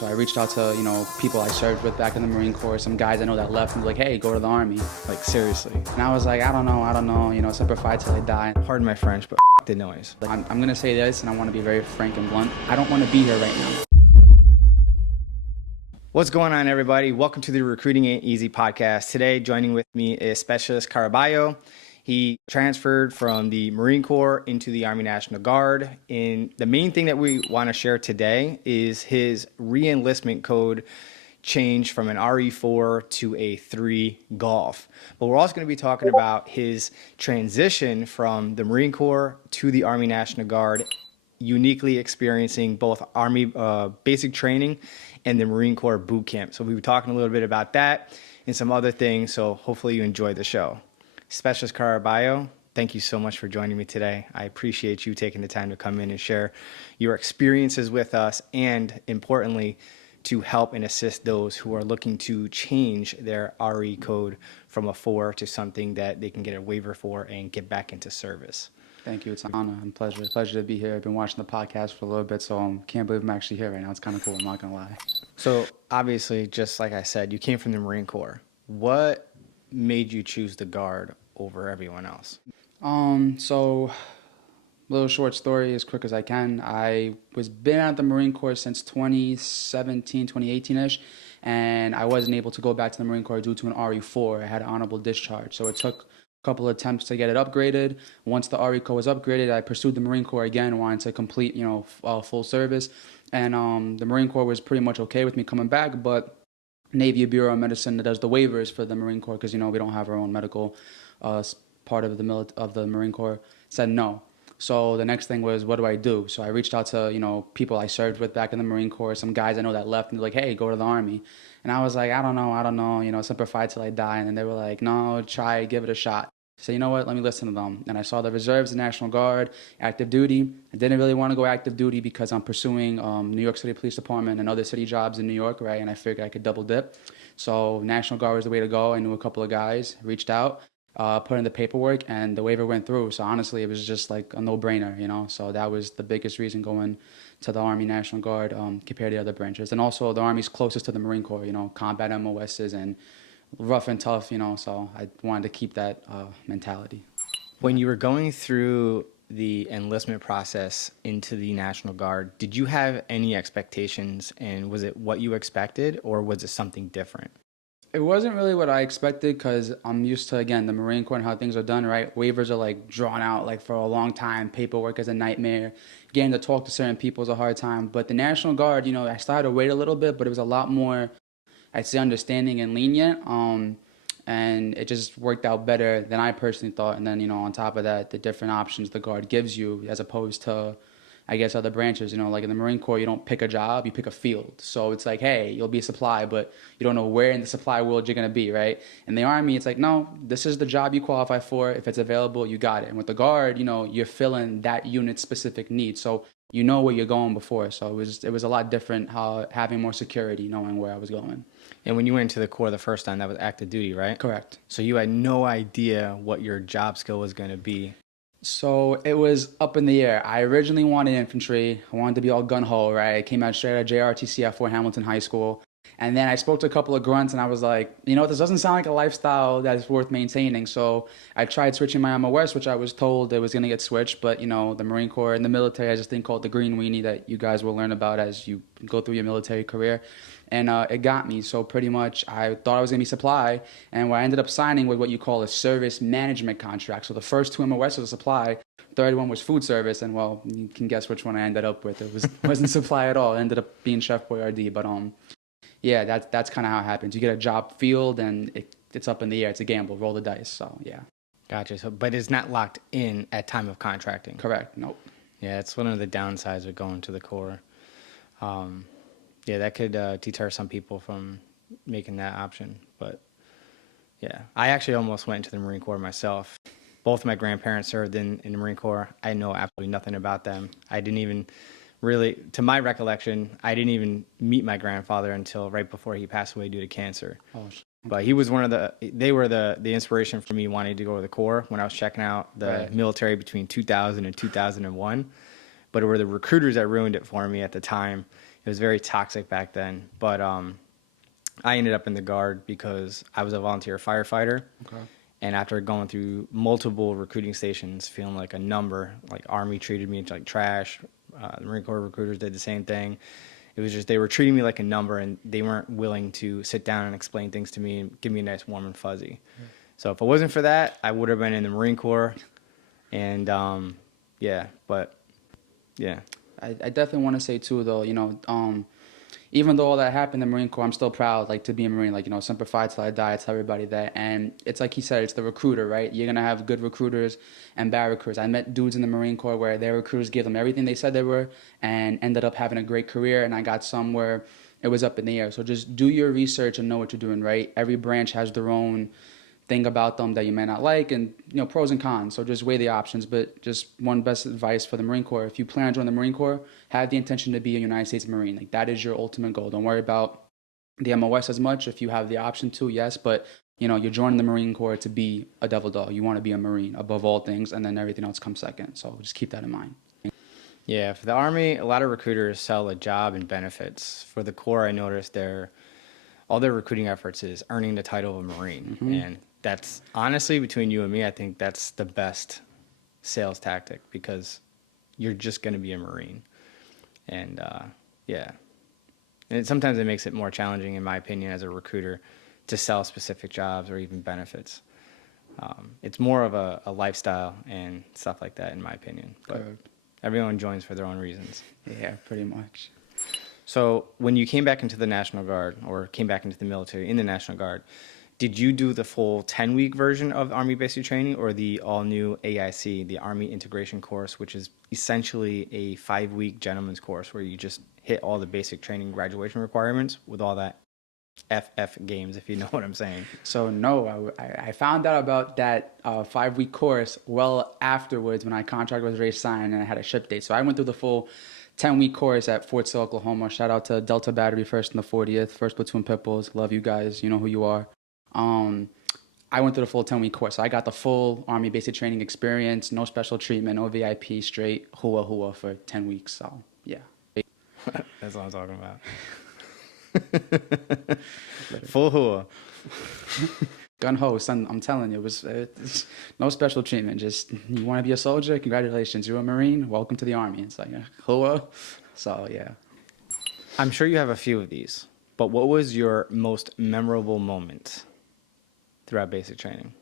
So I reached out to, people I served with back in the Marine Corps, some guys I know that left and like, hey, go to the Army. Like, seriously. And I was like, I don't know, semper fi till I die. Pardon my French, but the noise. I'm going to say this, and I want to be very frank and blunt. I don't want to be here right now. What's going on, everybody? Welcome to the Recruiting Ain't Easy podcast. Today, joining with me is Specialist Caraballo. He transferred from the Marine Corps into the Army National Guard. And the main thing that we want to share today is his re-enlistment code changed from an RE4 to a 3 Golf. But we're also going to be talking about his transition from the Marine Corps to the Army National Guard, uniquely experiencing both Army basic training and the Marine Corps boot camp. So we'll be talking a little bit about that and some other things. So hopefully you enjoy the show. Specialist Caraballo, thank you so much for joining me today. I appreciate you taking the time to come in and share your experiences with us, and importantly, to help and assist those who are looking to change their RE code from a 4 to something that they can get a waiver for and get back into service. Thank you. It's an honor and pleasure. Pleasure to be here. I've been watching the podcast for a little bit, so can't believe I'm actually here right now. It's kind of cool. I'm not going to lie. So obviously, just like I said, you came from the Marine Corps. What made you choose the Guard over everyone else? So little short story as quick as I can. I was been at the Marine Corps since 2017, 2018-ish, and I wasn't able to go back to the Marine Corps due to an RE4. I had an honorable discharge, so it took a couple of attempts to get it upgraded. Once the RE code was upgraded, I pursued the Marine Corps again, wanted to complete, full service, and the Marine Corps was pretty much okay with me coming back, but Navy Bureau of Medicine that does the waivers for the Marine Corps, because we don't have our own medical part of the Marine Corps, said no. So the next thing was, what do I do? So I reached out to people I served with back in the Marine Corps, some guys I know that left, and they're like, hey, go to the Army. And I was like, I don't know, semper fi till I die. And then they were like, no, try, give it a shot. So you know what? Let me listen to them. And I saw the reserves, the National Guard, active duty. I didn't really want to go active duty because I'm pursuing New York City Police Department and other city jobs in New York, right? And I figured I could double dip. So National Guard was the way to go. I knew a couple of guys, reached out, put in the paperwork, and the waiver went through. So honestly, it was just like a no-brainer, So that was the biggest reason going to the Army National Guard compared to the other branches. And also the Army's closest to the Marine Corps, combat MOSs and rough and tough, so I wanted to keep that mentality. When you were going through the enlistment process into the National Guard, did you have any expectations, and was it what you expected, or was it something different? It wasn't really what I expected, because I'm used to, again, the Marine Corps and how things are done, right? Waivers are like drawn out like for a long time. Paperwork is a nightmare. Getting to talk to certain people is a hard time. But the National Guard, I started to wait a little bit, but it was a lot more, I'd say, understanding and lenient, and it just worked out better than I personally thought. And then, on top of that, the different options the Guard gives you as opposed to, I guess, other branches, like in the Marine Corps, you don't pick a job, you pick a field. So it's like, hey, you'll be a supply, but you don't know where in the supply world you're going to be, right? In the Army, it's like, no, this is the job you qualify for. If it's available, you got it. And with the Guard, you're filling that unit's specific needs. So you know where you're going before. So it was a lot different, having more security, knowing where I was going. And when you went into the Corps the first time, that was active duty, right? Correct. So you had no idea what your job skill was going to be. So it was up in the air. I originally wanted infantry. I wanted to be all gung-ho, right? I came out straight out of JRTC at Fort Hamilton High School. And then I spoke to a couple of grunts, and I was like, this doesn't sound like a lifestyle that is worth maintaining. So I tried switching my MOS, which I was told it was going to get switched. But, the Marine Corps and the military has this thing called the Green Weenie that you guys will learn about as you go through your military career. And it got me. So pretty much I thought I was going to be supply. And what I ended up signing was what you call a service management contract. So the first 2 MOS was supply. Third one was food service. And, well, you can guess which one I ended up with. It wasn't supply at all. It ended up being Chef Boyardee. But, yeah, that's kind of how it happens. You get a job field, and it's up in the air. It's a gamble. Roll the dice. So, yeah. Gotcha. So, but it's not locked in at time of contracting. Correct. Nope. Yeah, it's one of the downsides of going to the Corps. Yeah, that could deter some people from making that option. But, yeah, I actually almost went into the Marine Corps myself. Both my grandparents served in the Marine Corps. I know absolutely nothing about them. I didn't even really, to my recollection, I didn't even meet my grandfather until right before he passed away due to cancer. Oh, okay. But he was they were the inspiration for me wanting to go to the Corps when I was checking out the military between 2000 and 2001. But it were the recruiters that ruined it for me at the time. It was very toxic back then. But I ended up in the Guard because I was a volunteer firefighter. Okay. And after going through multiple recruiting stations, feeling like a number, like Army treated me like trash, the Marine Corps recruiters did the same thing. It was just they were treating me like a number, and they weren't willing to sit down and explain things to me and give me a nice warm and fuzzy. So if it wasn't for that, I would have been in the Marine Corps. And yeah, but yeah. I definitely want to say too, though, even though all that happened in the Marine Corps, I'm still proud, like, to be a Marine. Like, Semper Fi till I die. I tell everybody that. And it's like he said, it's the recruiter, right? You're going to have good recruiters and bad recruiters. I met dudes in the Marine Corps where their recruiters gave them everything they said they were and ended up having a great career. And I got some where it was up in the air. So just do your research and know what you're doing, right? Every branch has their own thing about them that you may not like, and pros and cons. So just weigh the options. But just one best advice for the Marine Corps: if you plan on joining the Marine Corps, have the intention to be a United States Marine. Like, that is your ultimate goal. Don't worry about the MOS as much. If you have the option to, yes, but you're joining the Marine Corps to be a devil dog. You want to be a Marine above all things, and then everything else comes second. So just keep that in mind. Yeah, for the Army, a lot of recruiters sell a job and benefits. For the Corps, I noticed all their recruiting efforts is earning the title of a Marine. And that's honestly, between you and me, I think that's the best sales tactic, because you're just going to be a Marine. And yeah, and sometimes it makes it more challenging, in my opinion, as a recruiter, to sell specific jobs or even benefits. It's more of a lifestyle and stuff like that, in my opinion. But everyone joins for their own reasons. Yeah, pretty much. So when you came back into the National Guard, or came back into the military in the National Guard, did you do the full 10-week version of Army Basic Training, or the all-new AIC, the Army Integration Course, which is essentially a 5-week gentleman's course where you just hit all the basic training graduation requirements with all that FF games, if you know what I'm saying? So no, I found out about that 5-week course well afterwards, when my contract was already signed and I had a ship date. So I went through the full 10-week course at Fort Sill, Oklahoma. Shout out to Delta Battery, 1st and the 40th, 1st Platoon Pitbulls. Love you guys. You know who you are. I went through the full 10-week course. So I got the full Army Basic Training experience, no special treatment, no VIP, straight hua for 10 weeks. So yeah. That's what I'm talking about. Full hua. Gun ho, son, I'm telling you, it's no special treatment. Just, you want to be a soldier? Congratulations. You're a Marine? Welcome to the Army. It's like, hua. So yeah. I'm sure you have a few of these, but what was your most memorable moment throughout basic training?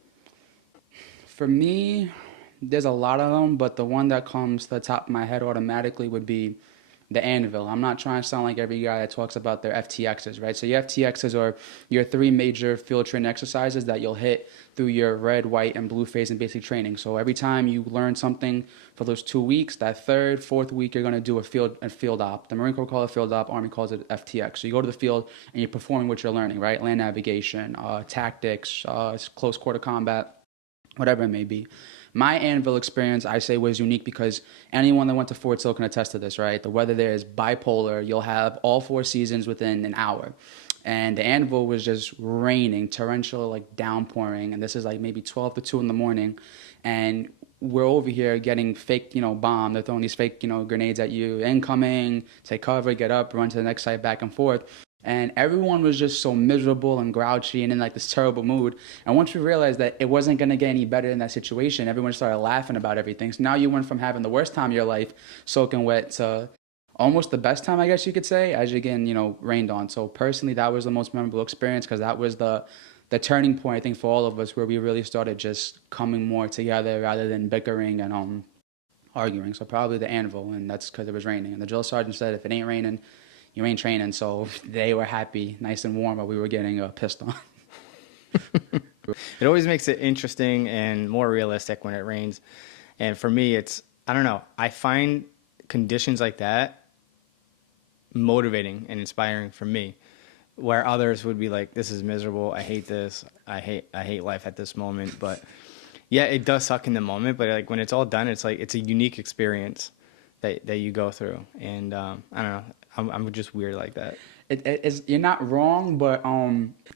For me, there's a lot of them, but the one that comes to the top of my head automatically would be the anvil. I'm not trying to sound like every guy that talks about their FTXs, right? So your FTXs are your 3 major field training exercises that you'll hit through your red, white, and blue phase in basic training. So every time you learn something for those 2 weeks, that 3rd, 4th week, you're going to do a field op. The Marine Corps calls it field op, Army calls it FTX. So you go to the field and you're performing what you're learning, right? Land navigation, tactics, close quarter combat, whatever it may be. My anvil experience, I say, was unique because anyone that went to Fort Sill can attest to this, right? The weather there is bipolar. You'll have all 4 seasons within an hour. And the anvil was just raining, torrential, like downpouring. And this is like maybe 12 to 2 in the morning. And we're over here getting fake, bomb. They're throwing these fake, grenades at you. Incoming, take cover, get up, run to the next site, back and forth. And everyone was just so miserable and grouchy and in like this terrible mood. And once we realized that it wasn't going to get any better in that situation, everyone started laughing about everything. So now you went from having the worst time of your life, soaking wet, to almost the best time, I guess you could say, as you're getting, rained on. So personally, that was the most memorable experience, because that was the turning point, I think, for all of us, where we really started just coming more together rather than bickering and arguing. So probably the anvil, and that's because it was raining. And the drill sergeant said, if it ain't raining, you ain't training. So they were happy, nice and warm, but we were getting pissed on. It always makes it interesting and more realistic when it rains. And for me, I don't know, I find conditions like that motivating and inspiring for me, where others would be like, this is miserable, I hate this, I hate life at this moment. But yeah, it does suck in the moment, but like when it's all done, it's like, it's a unique experience that you go through. And I don't know, I'm just weird like that. You're not wrong, but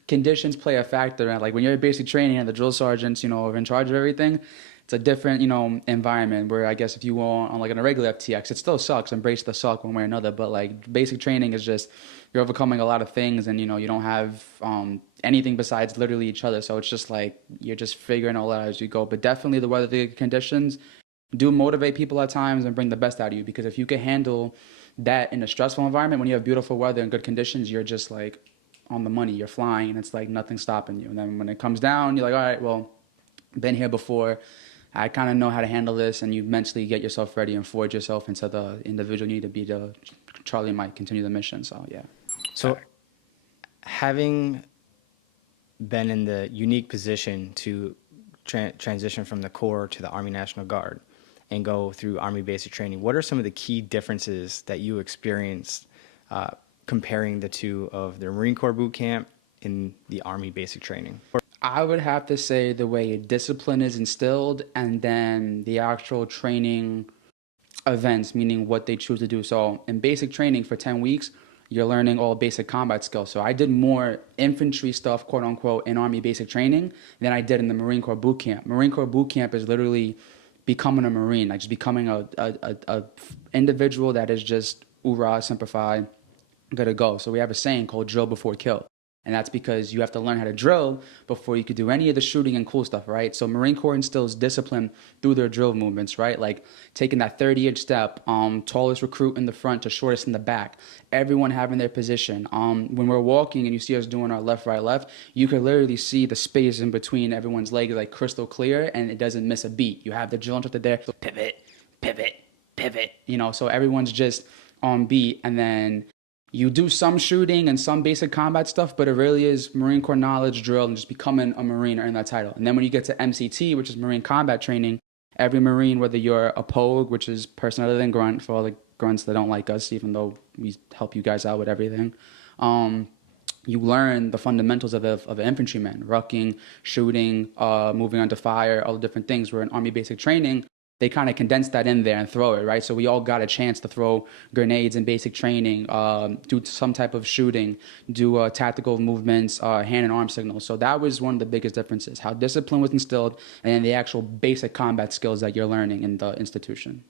conditions play a factor. And like when you're basic training and the drill sergeants, are in charge of everything, it's a different, environment where I guess if you go on like on a regular FTX, it still sucks. Embrace the suck one way or another. But like basic training is just you're overcoming a lot of things, and you don't have anything besides literally each other. So it's just like you're just figuring it all out as you go. But definitely the weather conditions do motivate people at times and bring the best out of you, because if you can handle that in a stressful environment, when you have beautiful weather and good conditions, you're just like on the money, you're flying, and it's like nothing stopping you. And then when it comes down, you're like, all right, well, been here before, I kind of know how to handle this, and you mentally get yourself ready and forge yourself into the individual you need to be to Charlie might continue the mission. So yeah. So having been in the unique position to transition from the Corps to the Army National Guard and go through Army basic training, what are some of the key differences that you experienced comparing the two of the Marine Corps boot camp and the Army basic training? I would have to say the way discipline is instilled, and then the actual training events, meaning what they choose to do. So in basic training for 10 weeks, you're learning all basic combat skills. So I did more infantry stuff, quote unquote, in Army basic training than I did in the Marine Corps boot camp. Marine Corps boot camp is literally becoming a Marine, like just becoming a individual that is just hoorah, semper fi, good to go. So we have a saying called drill before kill. And that's because you have to learn how to drill before you could do any of the shooting and cool stuff, right? So Marine Corps instills discipline through their drill movements, right? Like taking that 30-inch step, tallest recruit in the front to shortest in the back, everyone having their position. When we're walking and you see us doing our left, right, left, you can literally see the space in between everyone's legs like crystal clear, and it doesn't miss a beat. You have the drill instructor there, so pivot, pivot, pivot, so everyone's just on beat. And then you do some shooting and some basic combat stuff, but it really is Marine Corps knowledge, drill, and just becoming a Marine, earn that title. And then when you get to MCT, which is Marine Combat Training, every Marine, whether you're a POG, which is person other than grunt, for all the grunts that don't like us, even though we help you guys out with everything, you learn the fundamentals of an infantryman, rucking, shooting, moving under fire, all the different things. Where in Army basic training, they kind of condense that in there and throw it, right? So we all got a chance to throw grenades in basic training, do some type of shooting, do tactical movements, hand and arm signals. So that was one of the biggest differences, how discipline was instilled, and then the actual basic combat skills that you're learning in the institution.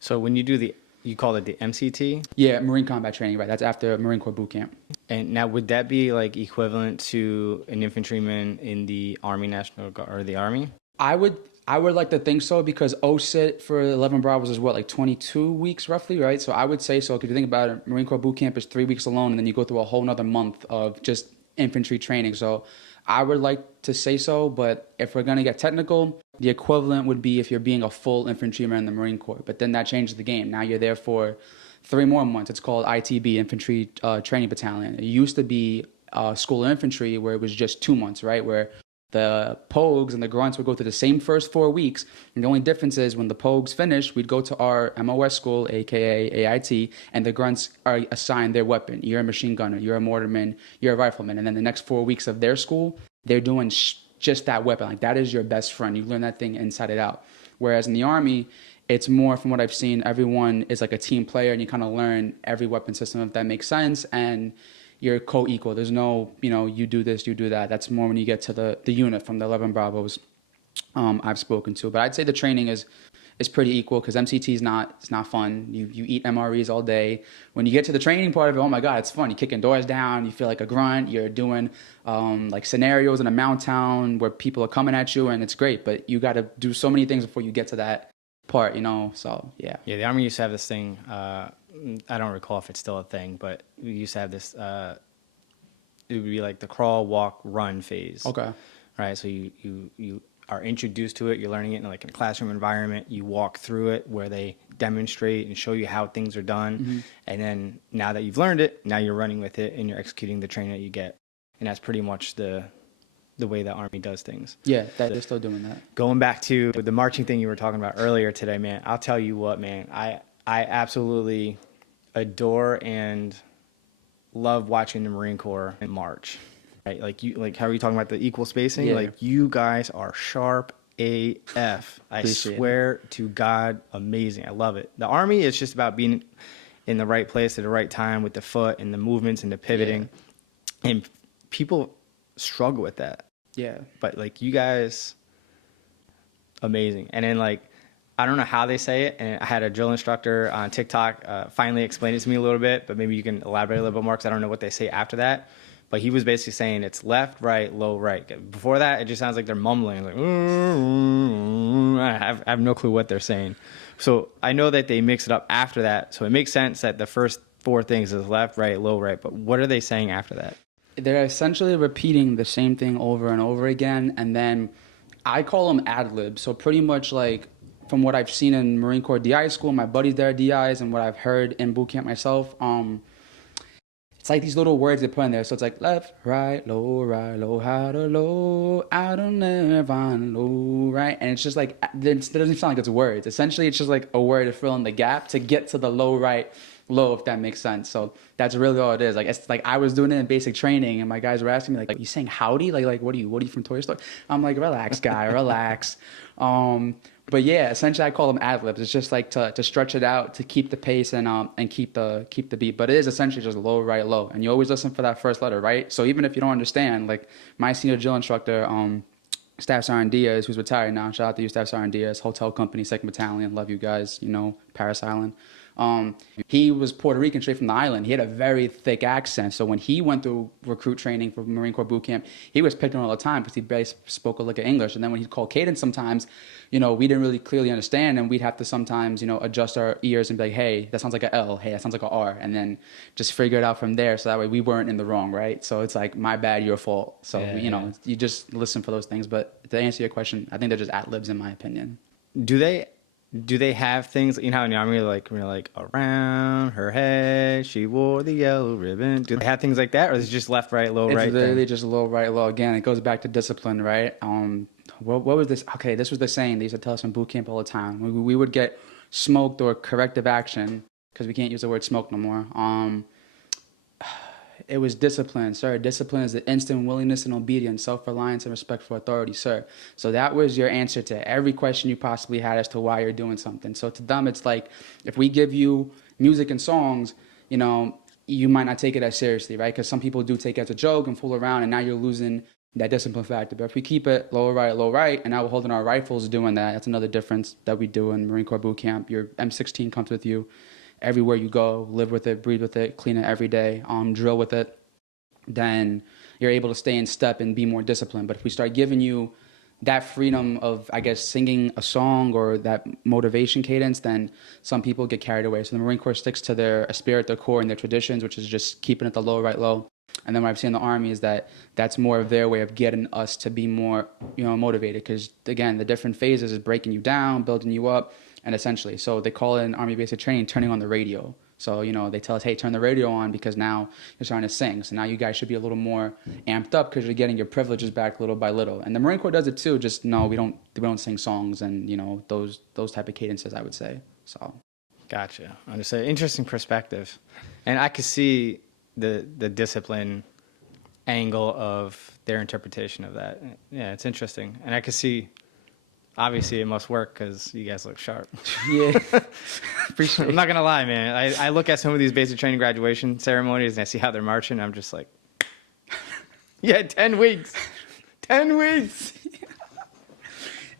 So when you do you call it the MCT? Yeah, Marine Combat Training, right? That's after Marine Corps boot camp. And now would that be like equivalent to an infantryman in the Army National Guard or the Army? I would like to think so, because OSIT for 11 Bravos is what, like 22 weeks roughly, right? So I would say so. If you think about it, Marine Corps boot camp is 3 weeks alone, and then you go through a whole nother month of just infantry training. So I would like to say so, but if we're going to get technical, the equivalent would be if you're being a full infantryman in the Marine Corps. But then that changes the game. Now you're there for 3 more months. It's called ITB, Infantry Training Battalion. It used to be School of Infantry, where it was just 2 months, right? Where the POGs and the grunts would go through the same first 4 weeks. And the only difference is when the POGs finish, we'd go to our MOS school, aka AIT, and the grunts are assigned their weapon. You're a machine gunner, you're a mortarman, you're a rifleman. And then the next 4 weeks of their school, they're doing just that weapon. Like that is your best friend. You learn that thing inside it out. Whereas in the Army, it's more, from what I've seen, everyone is like a team player, and you kind of learn every weapon system, if that makes sense. And you're co-equal. There's no, you do this, you do that. That's more when you get to the unit from the 11 Bravos I've spoken to. But I'd say the training is pretty equal, because MCT is it's not fun. You eat MREs all day. When you get to the training part of it, oh my God, it's fun. You're kicking doors down. You feel like a grunt. You're doing like scenarios in a mountain town where people are coming at you, and it's great. But you got to do so many things before you get to that part, So yeah. Yeah, the Army used to have this thing. I don't recall if it's still a thing, but we used to have this. It would be like the crawl, walk, run phase. Okay. Right. So you are introduced to it. You're learning it in like a classroom environment. You walk through it where they demonstrate and show you how things are done. Mm-hmm. And then now that you've learned it, now you're running with it and you're executing the training that you get. And that's pretty much the way the Army does things. Yeah, they're still doing that. Going back to the marching thing you were talking about earlier today, man, I'll tell you what, man, I absolutely adore and love watching the Marine Corps march. Right? Like how are you talking about the equal spacing? Yeah. Like you guys are sharp AF. I swear to God, amazing. I love it. The Army is just about being in the right place at the right time with the foot and the movements and the pivoting. Yeah. And people struggle with that. Yeah. But like you guys amazing. And then like, I don't know how they say it, and I had a drill instructor on TikTok finally explain it to me a little bit, but maybe you can elaborate a little bit more because I don't know what they say after that. But he was basically saying it's left, right, low, right. Before that, it just sounds like they're mumbling, like I have no clue what they're saying. So I know that they mix it up after that, so it makes sense that the first four things is left, right, low, right. But what are they saying after that? They're essentially repeating the same thing over and over again, and then I call them ad libs. So pretty much like from what I've seen in Marine Corps DI school, my buddies there are DIs, and what I've heard in boot camp myself, it's like these little words they put in there. So it's like left, right, low, high to low, out on left, on low, right. And it's just like, it doesn't even sound like it's words. Essentially, it's just like a word to fill in the gap to get to the low, right, low, if that makes sense. So that's really all it is. Like, it's like I was doing it in basic training, and my guys were asking me, like, you saying howdy? Like, what are you from Toy Story? I'm like, relax, guy, relax. But yeah, essentially I call them ad libs. It's just like to stretch it out, to keep the pace and keep the beat. But it is essentially just low, right, low. And you always listen for that first letter, right? So even if you don't understand, like my senior drill instructor, Staff Sergeant Diaz, who's retired now, shout out to you, Staff Sergeant Diaz, Hotel Company, 2nd Battalion, love you guys, Paris Island. He was Puerto Rican, straight from the island. He had a very thick accent. So when he went through recruit training for Marine Corps boot camp, he was picked on all the time because he barely spoke a lick of English. And then when he'd call cadence sometimes, we didn't really clearly understand, and we'd have to sometimes, adjust our ears and be like, hey, that sounds like a L. Hey, that sounds like a R. And then just figure it out from there. So that way we weren't in the wrong, right? So it's like, my bad, your fault. So, you just listen for those things. But to answer your question, I think they're just ad libs in my opinion. Do they have things, how in the army, like, when you're like, around her head, she wore the yellow ribbon. Do they have things like that, or is it just left, right, low, right? It's literally just low, right, low. Again, it goes back to discipline, right? What was this? Okay, this was the saying they used to tell us in boot camp all the time. We would get smoked or corrective action, because we can't use the word smoke no more. It was discipline, sir. Discipline is the instant willingness and obedience, self-reliance, and respect for authority, sir. So that was your answer to every question you possibly had as to why you're doing something. So to them, it's like, if we give you music and songs, you might not take it as seriously, right? Because some people do take it as a joke and fool around, and now you're losing that discipline factor. But if we keep it low, right, and now we're holding our rifles doing that, that's another difference that we do in Marine Corps boot camp. Your M16 comes with you everywhere you go, live with it, breathe with it, clean it every day, drill with it, then you're able to stay in step and be more disciplined. But if we start giving you that freedom of, I guess, singing a song or that motivation cadence, then some people get carried away. So the Marine Corps sticks to their spirit, their core, and their traditions, which is just keeping it the low, right, low. And then what I've seen in the Army is that that's more of their way of getting us to be more, motivated. Because, again, the different phases is breaking you down, building you up, and essentially. So they call it in Army basic training turning on the radio. So, they tell us, hey, turn the radio on because now you're starting to sing. So now you guys should be a little more amped up because you're getting your privileges back little by little. And the Marine Corps does it too. Just, no, we don't sing songs and, those type of cadences, I would say. So. Gotcha. Understood. Interesting perspective. And I could see the discipline angle of their interpretation of that. Yeah, it's interesting. And I could see, obviously, it must work because you guys look sharp. Yeah. I'm not going to lie, man. I look at some of these basic training graduation ceremonies and I see how they're marching. I'm just like, yeah, 10 weeks. 10 weeks.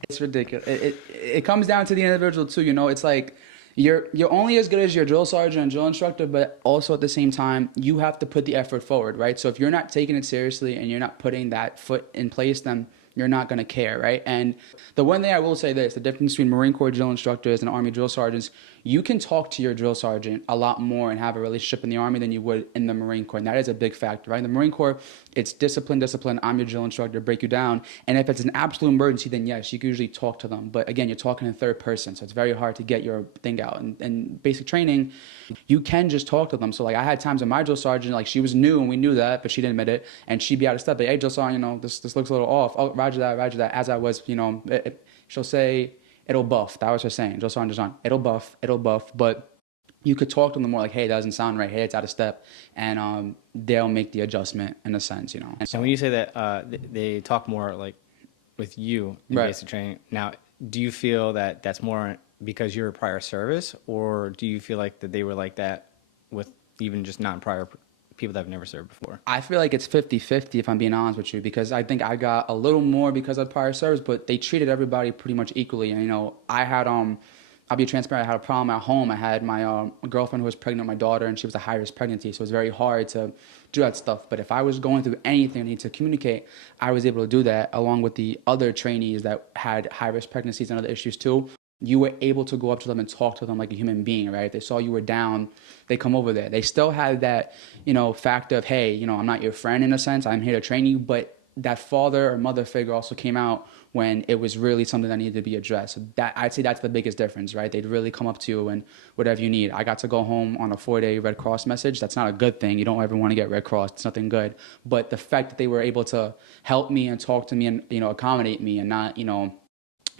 It's ridiculous. It comes down to the individual, too. It's like, you're only as good as your drill sergeant and drill instructor, but also at the same time, you have to put the effort forward, right? So if you're not taking it seriously and you're not putting that foot in place, then you're not going to care, right? And the one thing I will say this, the difference between Marine Corps drill instructors and Army drill sergeants, you can talk to your drill sergeant a lot more and have a relationship in the Army than you would in the Marine Corps. And that is a big factor, right? In the Marine Corps, it's discipline. I'm your drill instructor, break you down. And if it's an absolute emergency, then yes, you can usually talk to them. But again, you're talking in third person, so it's very hard to get your thing out. And basic training, you can just talk to them. So like I had times with my drill sergeant, like she was new and we knew that, but she didn't admit it. And she'd be out of step. Like, hey, drill sergeant, this looks a little off. Oh, roger that. As I was, she'll say, it'll buff. That was her saying. Drill sergeant, it'll buff. But you could talk to them more like, hey, that doesn't sound right. Hey, it's out of step. And they'll make the adjustment in a sense, And so when you say that they talk more like with you in right. basic training, now, do you feel that that's more because you're a prior service, or do you feel like that they were like that with even just non-prior people that have never served before? I feel like it's 50-50 if I'm being honest with you, because I think I got a little more because of prior service, but they treated everybody pretty much equally. And, I had, I'll be transparent, I had a problem at home. I had my girlfriend who was pregnant with my daughter, and she was a high-risk pregnancy, so it was very hard to do that stuff. But if I was going through anything I need to communicate, I was able to do that along with the other trainees that had high-risk pregnancies and other issues too. You were able to go up to them and talk to them like a human being, right? If they saw you were down, they come over there. They still had that, fact of, hey, I'm not your friend in a sense. I'm here to train you. But that father or mother figure also came out when it was really something that needed to be addressed. So I'd say that's the biggest difference, right? They'd really come up to you and whatever you need. I got to go home on a 4-day Red Cross message. That's not a good thing. You don't ever want to get Red Cross. It's nothing good. But the fact that they were able to help me and talk to me and, accommodate me and not,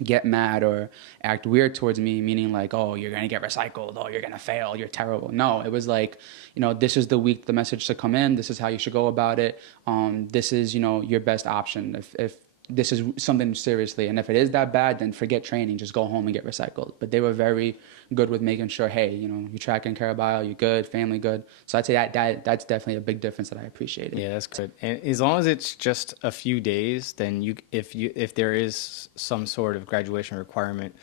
get mad or act weird towards me, meaning like, oh, you're going to get recycled, oh, you're going to fail, you're terrible. No, it was like, this is the week the message to come in, this is how you should go about it, this is, your best option if this is something seriously, and if it is that bad, then forget training, just go home and get recycled. But they were very good with making sure, hey, you're tracking Carabao, you're good, family good. So I'd say that's definitely a big difference that I appreciated. Yeah, that's good. And as long as it's just a few days, then if there is some sort of graduation requirement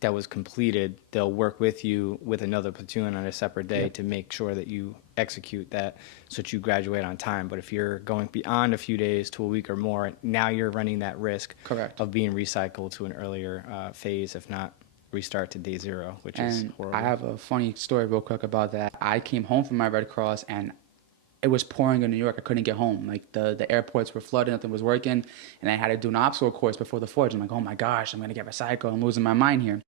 that was completed, they'll work with you with another platoon on a separate day to make sure that you execute that so that you graduate on time. But if you're going beyond a few days to a week or more, now you're running that risk of being recycled to an earlier phase, if not restart to day 0, which is horrible. I have a funny story real quick about that. I came home from my Red Cross and it was pouring in New York. I couldn't get home. Like the airports were flooded, nothing was working. And I had to do an obstacle course before the forge. I'm like, oh my gosh, I'm going to get recycled. I'm losing my mind here.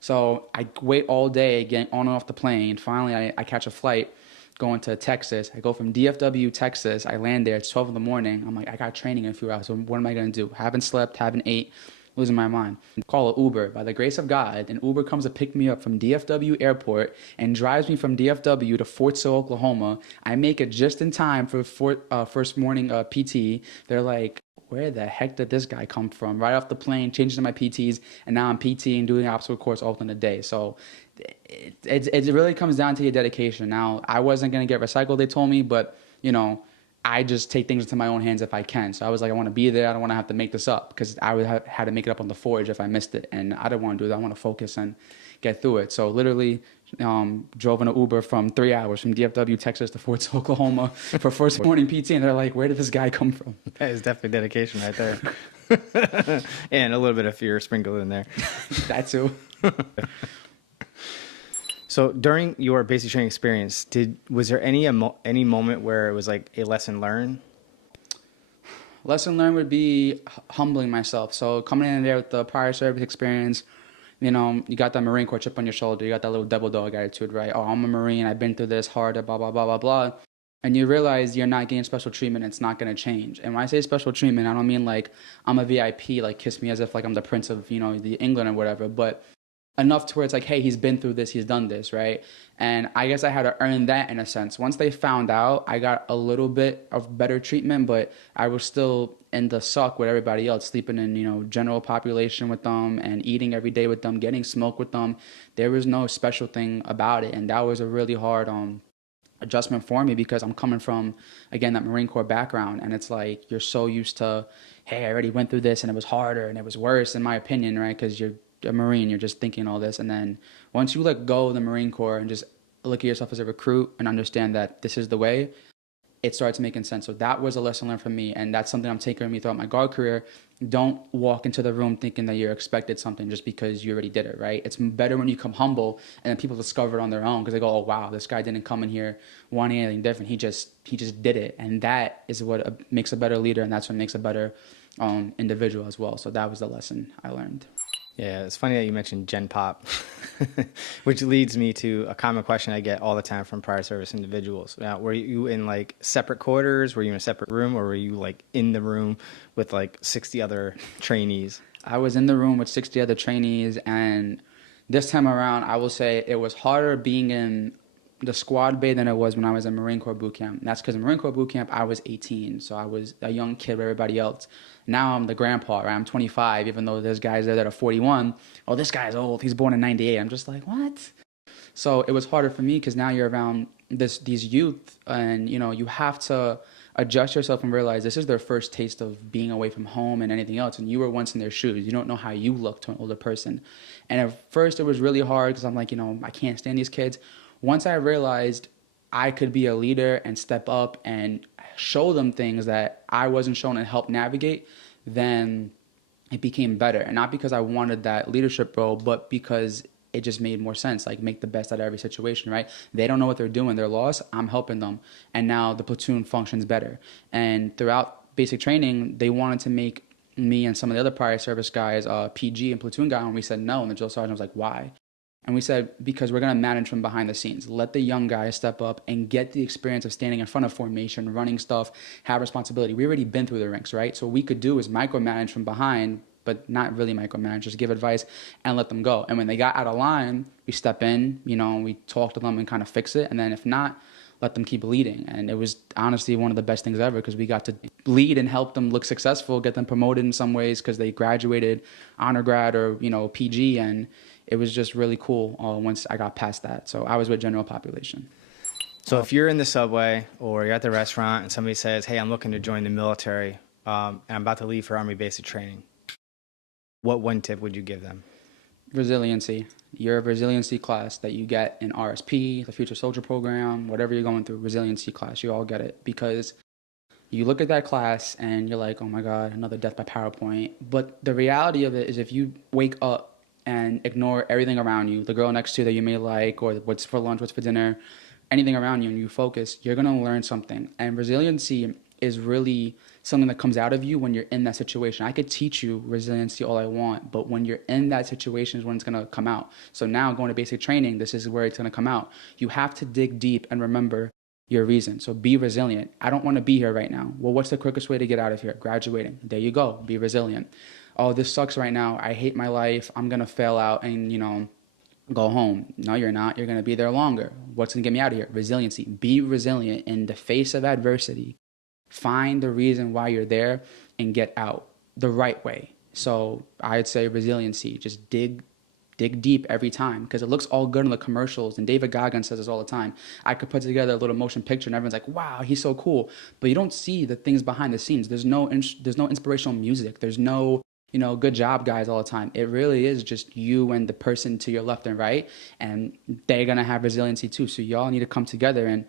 So I wait all day, getting on and off the plane. Finally, I catch a flight going to Texas. I go from DFW, Texas. I land there. It's 12 in the morning. I'm like, I got training in a few hours. So what am I going to do? Haven't slept, haven't ate, losing my mind. Call an Uber. By the grace of God, an Uber comes to pick me up from DFW airport and drives me from DFW to Fort Sill, Oklahoma. I make it just in time for first morning PT. They're like, where the heck did this guy come from? Right off the plane, changed to my PTs, and now I'm PTing, doing the obstacle course all in a day. So it really comes down to your dedication. Now, I wasn't going to get recycled, they told me, but, I just take things into my own hands if I can. So I was like, I want to be there. I don't want to have to make this up because I would have had to make it up on the forge if I missed it. And I didn't want to do that. I want to focus and get through it. So literally drove in an Uber from 3 hours from DFW, Texas to Fort Sill, Oklahoma for first morning PT. And they're like, where did this guy come from? That is definitely dedication right there. And a little bit of fear sprinkled in there. That too. So during your basic training experience, was there any moment where it was like a lesson learned? Lesson learned would be humbling myself. So coming in there with the prior service experience, you got that Marine Corps chip on your shoulder. You got that little devil dog attitude, right? Oh, I'm a Marine. I've been through this hard, blah, blah, blah, blah, blah. And you realize you're not getting special treatment. It's not going to change. And when I say special treatment, I don't mean like I'm a VIP, like kiss me as if like I'm the prince of, the England or whatever. But enough to where it's like, hey, he's been through this, he's done this, right? And I guess I had to earn that in a sense. Once they found out, I got a little bit of better treatment, but I was still in the suck with everybody else, sleeping in, general population with them and eating every day with them, getting smoke with them. There was no special thing about it. And that was a really hard adjustment for me because I'm coming from, again, that Marine Corps background. And it's like, you're so used to, hey, I already went through this and it was harder and it was worse, in my opinion, right? Because you're a Marine, you're just thinking all this. And then once you let go of the Marine Corps and just look at yourself as a recruit and understand that this is the way, it starts making sense. So that was a lesson learned from me. And that's something I'm taking with me throughout my guard career. Don't walk into the room thinking that you're expected something just because you already did it, right? It's better when you come humble and then people discover it on their own because they go, oh, wow, this guy didn't come in here wanting anything different. He just did it. And that is what makes a better leader. And that's what makes a better individual as well. So that was the lesson I learned. Yeah, it's funny that you mentioned Gen Pop, which leads me to a common question I get all the time from prior service individuals. Now, were you in like separate quarters? Were you in a separate room, or were you like in the room with like 60 other trainees? I was in the room with 60 other trainees, and this time around, I will say it was harder being in the squad bay than it was when I was in Marine Corps boot camp. And that's because in Marine Corps boot camp, I was 18, so I was a young kid with everybody else. Now I'm the grandpa, right? I'm 25, even though there's guys there that are 41. Oh, this guy's old. He's born in 98. I'm just like, what? So it was harder for me because now you're around these youth, and you have to adjust yourself and realize this is their first taste of being away from home and anything else, and you were once in their shoes. You don't know how you look to an older person. And at first it was really hard because I'm like, I can't stand these kids. Once I realized I could be a leader and step up and show them things that I wasn't shown and help navigate, then it became better. And not because I wanted that leadership role, but because it just made more sense. Like, make the best out of every situation, right? They don't know what they're doing. They're lost. I'm helping them. And now the platoon functions better. And throughout basic training, they wanted to make me and some of the other prior service guys PG and platoon guy. And we said no. And the drill sergeant was like, why? And we said, because we're going to manage from behind the scenes. Let the young guys step up and get the experience of standing in front of formation, running stuff, have responsibility. We already been through the ranks, right? So what we could do is micromanage from behind, but not really micromanage, just give advice and let them go. And when they got out of line, we step in, we talk to them and kind of fix it. And then if not, let them keep leading. And it was honestly one of the best things ever, because we got to lead and help them look successful, get them promoted in some ways because they graduated honor grad or, PG. And it was just really cool once I got past that. So I was with general population. So if you're in the subway or you're at the restaurant and somebody says, hey, I'm looking to join the military and I'm about to leave for Army basic training, what one tip would you give them? Resiliency. Your resiliency class that you get in RSP, the Future Soldier Program, whatever you're going through, resiliency class, you all get it. Because you look at that class and you're like, oh my God, another death by PowerPoint. But the reality of it is, if you wake up and ignore everything around you, the girl next to you that you may like, or what's for lunch, what's for dinner, anything around you, and you focus, you're going to learn something. And resiliency is really something that comes out of you when you're in that situation. I could teach you resiliency all I want, but when you're in that situation is when it's going to come out. So now going to basic training, this is where it's going to come out. You have to dig deep and remember your reason. So be resilient. I don't want to be here right now. Well, what's the quickest way to get out of here? Graduating. There you go. Be resilient. Oh, this sucks right now. I hate my life. I'm going to fail out and, go home. No, you're not. You're going to be there longer. What's going to get me out of here? Resiliency. Be resilient in the face of adversity. Find the reason why you're there and get out the right way. So I'd say resiliency. Just dig deep every time, because it looks all good in the commercials. And David Goggins says this all the time. I could put together a little motion picture and everyone's like, wow, he's so cool. But you don't see the things behind the scenes. There's no inspirational music. There's no good job guys all the time. It really is just you and the person to your left and right, and they're going to have resiliency too. So y'all need to come together and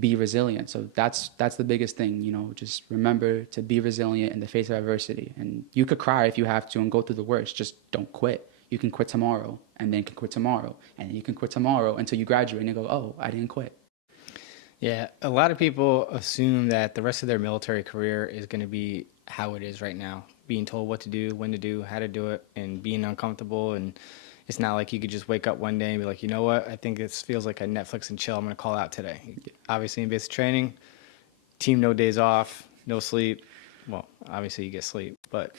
be resilient. So that's the biggest thing, just remember to be resilient in the face of adversity. And you could cry if you have to and go through the worst. Just don't quit. You can quit tomorrow, and then you can quit tomorrow, and then you can quit tomorrow until you graduate and you go, oh, I didn't quit. Yeah, a lot of people assume that the rest of their military career is going to be how it is right now, being told what to do, when to do, how to do it, and being uncomfortable. And it's not like you could just wake up one day and be like, you know what, I think this feels like a Netflix and chill. I'm going to call out today. Obviously, in basic training, team no days off, no sleep. Well, obviously you get sleep, but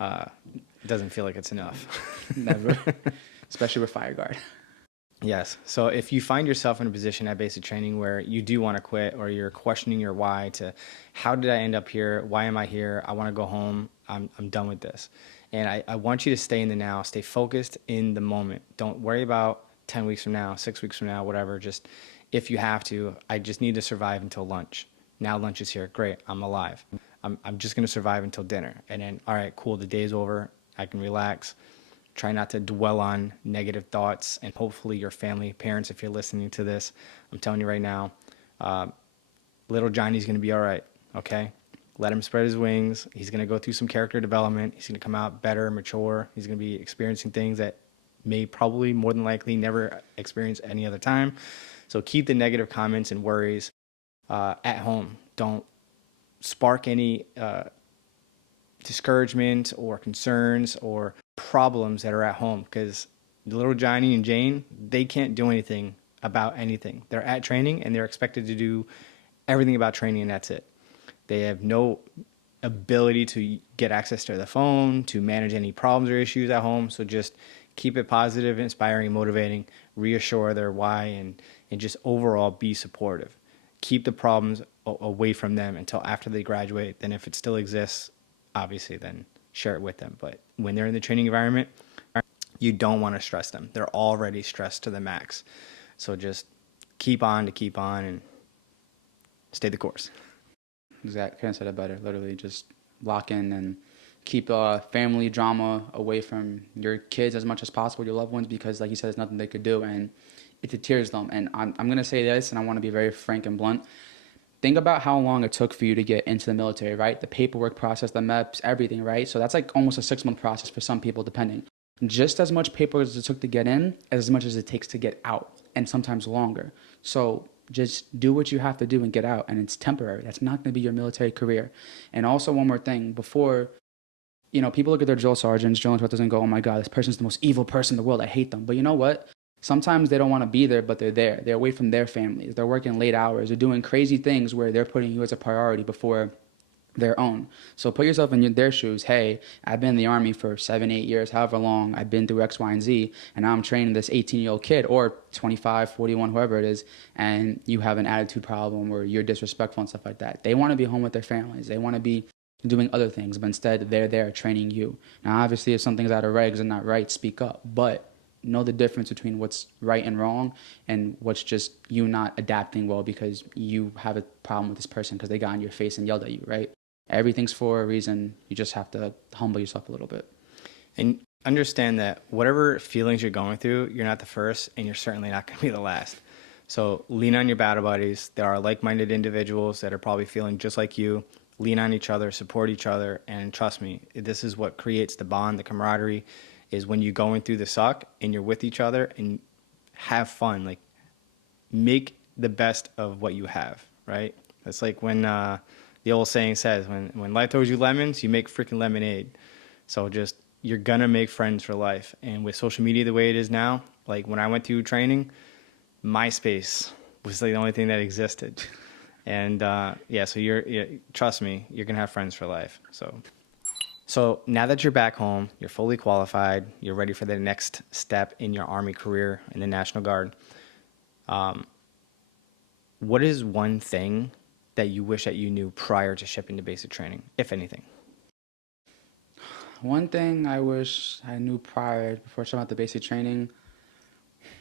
it doesn't feel like it's enough. Never, especially with fire guard. Yes. So if you find yourself in a position at basic training where you do want to quit, or you're questioning your why to how did I end up here? Why am I here? I want to go home. I'm done with this. And I want you to stay in the now, stay focused in the moment. Don't worry about 10 weeks from now, 6 weeks from now, whatever. Just if you have to, I just need to survive until lunch. Now lunch is here. Great. I'm alive. I'm just going to survive until dinner. And then, all right, cool. The day's over. I can relax. Try not to dwell on negative thoughts, and hopefully your family, parents, if you're listening to this, I'm telling you right now, little Johnny's going to be all right, okay? Let him spread his wings. He's going to go through some character development. He's going to come out better, mature. He's going to be experiencing things that may probably, more than likely, never experience any other time. So keep the negative comments and worries at home. Don't spark any discouragement or concerns or problems that are at home, because little Johnny and Jane, they can't do anything about anything. They're at training and they're expected to do everything about training, and that's it. They have no ability to get access to the phone, to manage any problems or issues at home. So just keep it positive, inspiring, motivating, reassure their why, and just overall be supportive. Keep the problems away from them until after they graduate. Then if it still exists, obviously then share it with them. But when they're in the training environment, you don't want to stress them. They're already stressed to the max. So just keep on and stay the course. Exactly. Couldn't have said it better. Literally, just lock in and keep family drama away from your kids as much as possible, your loved ones, because, like you said, there's nothing they could do, and it deters them. And I'm going to say this, and I want to be very frank and blunt. Think about how long it took for you to get into the military, right? The paperwork process, the MEPS, everything, right? So that's like almost a 6-month process for some people, depending. Just as much paperwork as it took to get in, as much as it takes to get out, and sometimes longer. So just do what you have to do and get out, and it's temporary. That's not going to be your military career. And also, one more thing, before, people look at their drill sergeants, drill instructors, and go, oh my God, this person's the most evil person in the world. I hate them. But you know what? Sometimes they don't want to be there, but they're there. They're away from their families. They're working late hours. They're doing crazy things where they're putting you as a priority before their own. So put yourself in their shoes. Hey, I've been in the Army for 7, 8 years, however long. I've been through X, Y, and Z, and now I'm training this 18-year-old kid, or 25, 41, whoever it is, and you have an attitude problem or you're disrespectful and stuff like that. They want to be home with their families. They want to be doing other things, but instead they're there training you. Now, obviously, if something's out of regs and not right, speak up, but know the difference between what's right and wrong and what's just you not adapting well because you have a problem with this person because they got in your face and yelled at you, right? Everything's for a reason. You just have to humble yourself a little bit. And understand that whatever feelings you're going through, you're not the first and you're certainly not going to be the last. So lean on your battle buddies. There are like-minded individuals that are probably feeling just like you. Lean on each other, support each other, and trust me, this is what creates the bond, the camaraderie, is when you're going through the suck and you're with each other and have fun. Like, make the best of what you have, right? It's like when the old saying says, when life throws you lemons, you make freaking lemonade. So just, you're gonna make friends for life. And with social media the way it is now, like when I went through training, MySpace was like the only thing that existed. And so you're trust me, you're gonna have friends for life. So now that you're back home, you're fully qualified, you're ready for the next step in your Army career in the National Guard. What is one thing that you wish that you knew prior to shipping to basic training, if anything? One thing I wish I knew prior, before showing out the basic training,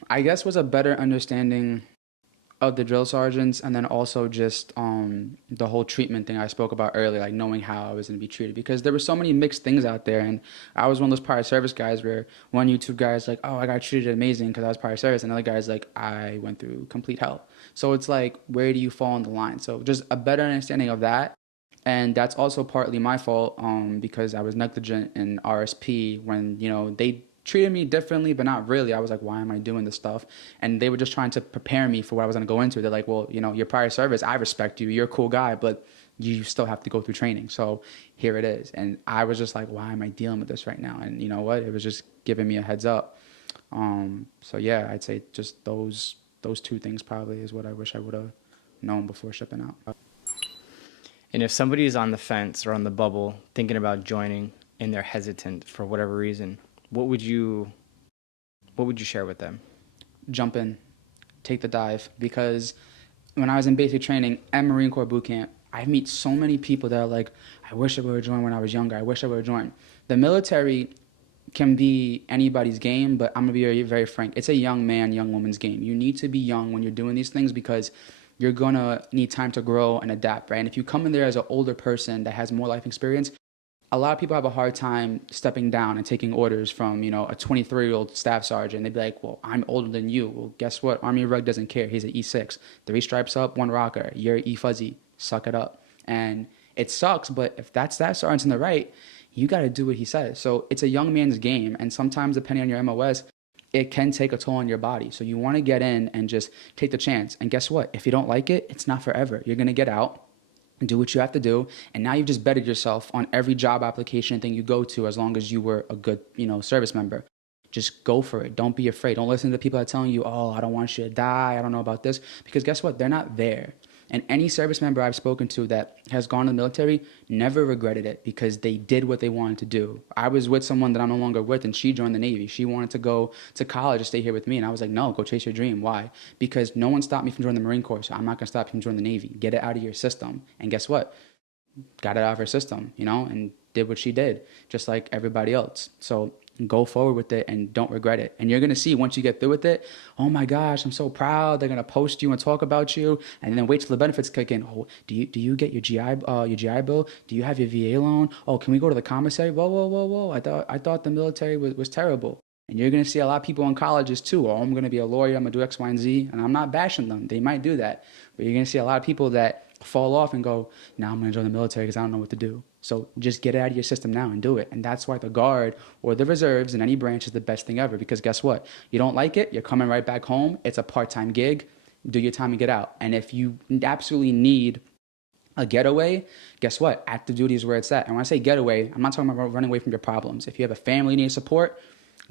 I guess, was a better understanding of the drill sergeants, and then also just the whole treatment thing I spoke about earlier, like knowing how I was going to be treated, because there were so many mixed things out there, and I was one of those prior service guys where one YouTube guy is like, oh, I got treated amazing because I was prior service, and another guy's like, I went through complete hell. So it's like, where do you fall in the line? So just a better understanding of that. And that's also partly my fault because I was negligent in RSP when, they treated me differently, but not really. I was like, why am I doing this stuff? And they were just trying to prepare me for what I was going to go into. They're like, well, your prior service, I respect you. You're a cool guy, but you still have to go through training. So here it is. And I was just like, why am I dealing with this right now? And you know what? It was just giving me a heads up. So yeah, I'd say just those two things probably is what I wish I would have known before shipping out. And if somebody is on the fence or on the bubble thinking about joining and they're hesitant for whatever reason, what would you share with them? Jump in, take the dive, because when I was in basic training and Marine Corps boot camp, I meet so many people that are like, I wish I would have joined when I was younger. I wish I would have joined. The military can be anybody's game, but I'm going to be very, very frank. It's a young man, young woman's game. You need to be young when you're doing these things because you're going to need time to grow and adapt, right? And if you come in there as an older person that has more life experience, a lot of people have a hard time stepping down and taking orders from, a 23-year-old staff sergeant. They'd be like, well, I'm older than you. Well, guess what? Army Reg doesn't care. He's an E6. 3 stripes up, 1 rocker. You're E fuzzy. Suck it up. And it sucks, but if that staff sergeant's in the right, you got to do what he says. So it's a young man's game. And sometimes, depending on your MOS, it can take a toll on your body. So you want to get in and just take the chance. And guess what? If you don't like it, it's not forever. You're going to get out and do what you have to do. And now you've just bettered yourself on every job application thing you go to, as long as you were a good, service member. Just go for it. Don't be afraid. Don't listen to people that are telling you, oh, I don't want you to die. I don't know about this. Because guess what? They're not there. And any service member I've spoken to that has gone to the military never regretted it because they did what they wanted to do. I was with someone that I'm no longer with, and she joined the Navy. She wanted to go to college and stay here with me. And I was like, no, go chase your dream. Why? Because no one stopped me from joining the Marine Corps, so I'm not going to stop you from joining the Navy. Get it out of your system. And guess what? Got it out of her system, and did what she did, just like everybody else. So go forward with it and don't regret it. And you're going to see once you get through with it, oh my gosh, I'm so proud. They're going to post you and talk about you. And then wait till the benefits kick in. Oh, do you get your GI bill? Do you have your VA loan? Oh, can we go to the commissary? Whoa. I thought the military was terrible. And you're going to see a lot of people in colleges too. Oh, I'm going to be a lawyer. I'm going to do X, Y, and Z. And I'm not bashing them. They might do that. But you're going to see a lot of people that fall off and go, now I'm going to join the military because I don't know what to do. So just get it out of your system now and do it. And that's why the Guard or the reserves in any branch is the best thing ever. Because guess what? You don't like it, you're coming right back home. It's a part-time gig. Do your time and get out. And if you absolutely need a getaway, guess what? Active duty is where it's at. And when I say getaway, I'm not talking about running away from your problems. If you have a family needing support,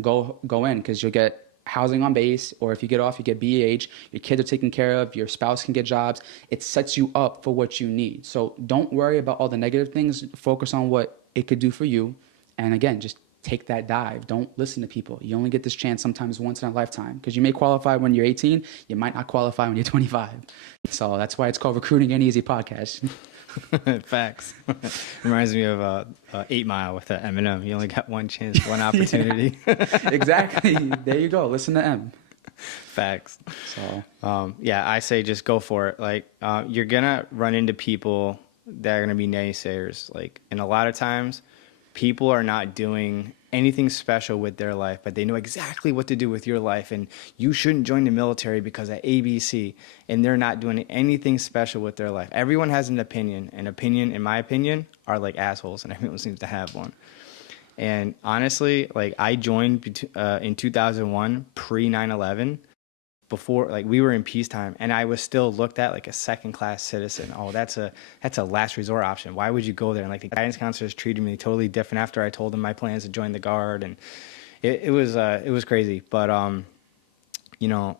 go in, because you'll get housing on base, or if you get off, you get BEH, your kids are taken care of, your spouse can get jobs. It sets you up for what you need. So don't worry about all the negative things. Focus on what it could do for you. And again, just take that dive. Don't listen to people. You only get this chance sometimes once in a lifetime, because you may qualify when you're 18. You might not qualify when you're 25. So that's why it's called Recruiting Ain't Easy podcast. Facts. Reminds me of 8 Mile with Eminem. You only got one chance, one opportunity. Exactly. There you go. Listen to M. Facts. So yeah, I say just go for it. Like you're gonna run into people that are gonna be naysayers. Like, and a lot of times, people are not doing anything special with their life, but they know exactly what to do with your life, and you shouldn't join the military because of ABC, and they're not doing anything special with their life. Everyone has an opinion. An opinion, in my opinion, are like assholes, and everyone seems to have one. And honestly, like, I joined in 2001, pre 9/11, before, like, we were in peacetime, and I was still looked at like a second-class citizen. Oh, that's a last resort option. Why would you go there? And like, the guidance counselors treated me totally different after I told them my plans to join the Guard, and it was crazy. But you know,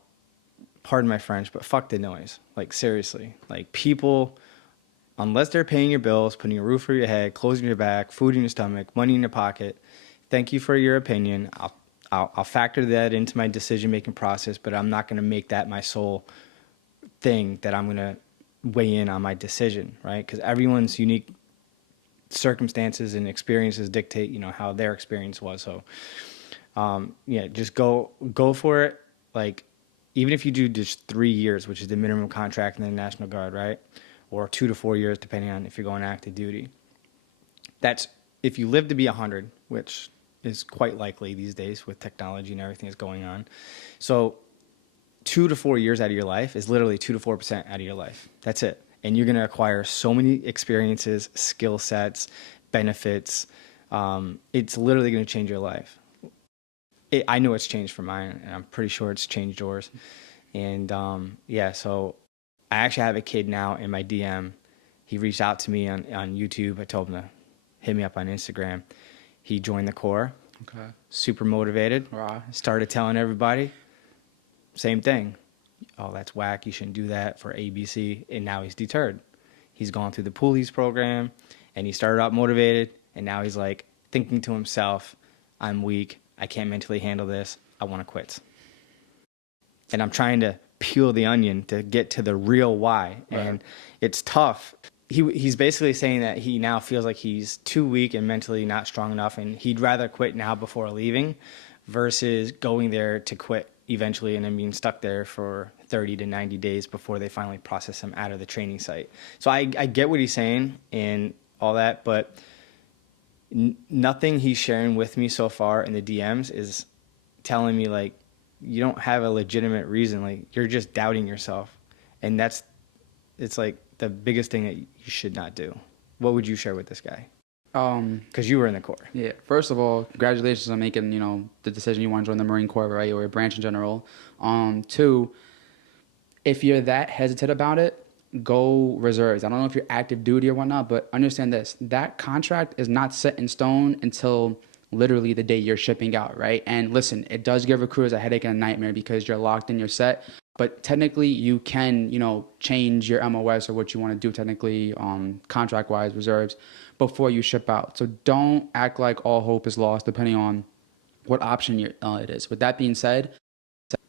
pardon my French, but fuck the noise. Like, seriously, like, people, unless they're paying your bills, putting a roof over your head, closing your back, food in your stomach, money in your pocket, thank you for your opinion. I'll factor that into my decision-making process, but I'm not going to make that my sole thing that I'm going to weigh in on my decision, right? Because everyone's unique circumstances and experiences dictate, you know, how their experience was. So, yeah, just go for it. Like, even if you do just 3 years, which is the minimum contract in the National Guard, right? Or 2 to 4 years, depending on if you're going active duty. That's if you live to be 100, which is quite likely these days with technology and everything that's going on. So 2 to 4 years out of your life is literally 2 to 4% out of your life. That's it. And you're going to acquire so many experiences, skill sets, benefits. It's literally going to change your life. I know it's changed for mine, and I'm pretty sure it's changed yours. And yeah, so I actually have a kid now in my DM. He reached out to me on YouTube. I told him to hit me up on Instagram. He joined the Corps. okay. Super motivated. Wow. Started telling everybody. Same thing. Oh, that's whack. You shouldn't do that for ABC. And now he's deterred. He's gone through the police program, and he started out motivated, and now he's like thinking to himself, I'm weak. I can't mentally handle this. I want to quit. And I'm trying to peel the onion to get to the real why. Right. And it's tough. He's basically saying that he now feels like he's too weak and mentally not strong enough, and he'd rather quit now before leaving versus going there to quit eventually and then being stuck there for 30 to 90 days before they finally process him out of the training site. So I get what he's saying and all that, but nothing he's sharing with me so far in the DMs is telling me, like, you don't have a legitimate reason. Like, you're just doubting yourself. And it's like the biggest thing that you should not do. What would you share with this guy? Because you were in the Corps. Yeah. First of all, congratulations on making, you know, the decision you want to join the Marine Corps, right, or a branch in general. 2, if you're that hesitant about it, go reserves. I don't know if you're active duty or whatnot, but understand this: that contract is not set in stone until literally the day you're shipping out, right? And listen, it does give recruiters a headache and a nightmare because you're locked in, you're set. But technically, you can, you know, change your MOS or what you want to do technically, contract-wise, reserves, before you ship out. So don't act like all hope is lost depending on what option it is. With that being said,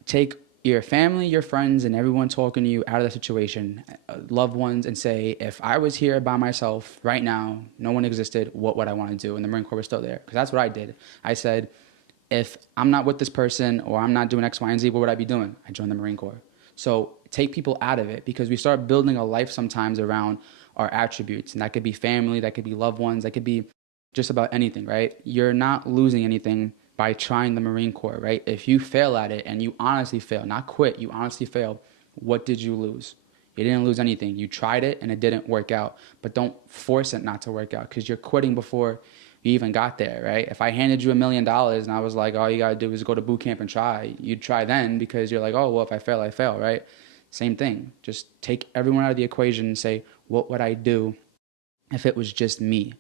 take your family, your friends, and everyone talking to you out of the situation, loved ones, and say, if I was here by myself right now, no one existed, what would I want to do? And the Marine Corps was still there. Because that's what I did. I said, if I'm not with this person or I'm not doing X, Y, and Z, what would I be doing? I joined the Marine Corps. So take people out of it, because we start building a life sometimes around our attributes. And that could be family, that could be loved ones, that could be just about anything, right? You're not losing anything by trying the Marine Corps, right? If you fail at it and you honestly fail, not quit, you honestly fail, what did you lose? You didn't lose anything. You tried it and it didn't work out. But don't force it not to work out, because you're quitting before you even got there, right? If I handed you $1 million and I was like, all you got to do is go to boot camp and try, you'd try then, because you're like, oh, well, if I fail, I fail, right? Same thing. Just take everyone out of the equation and say, what would I do if it was just me?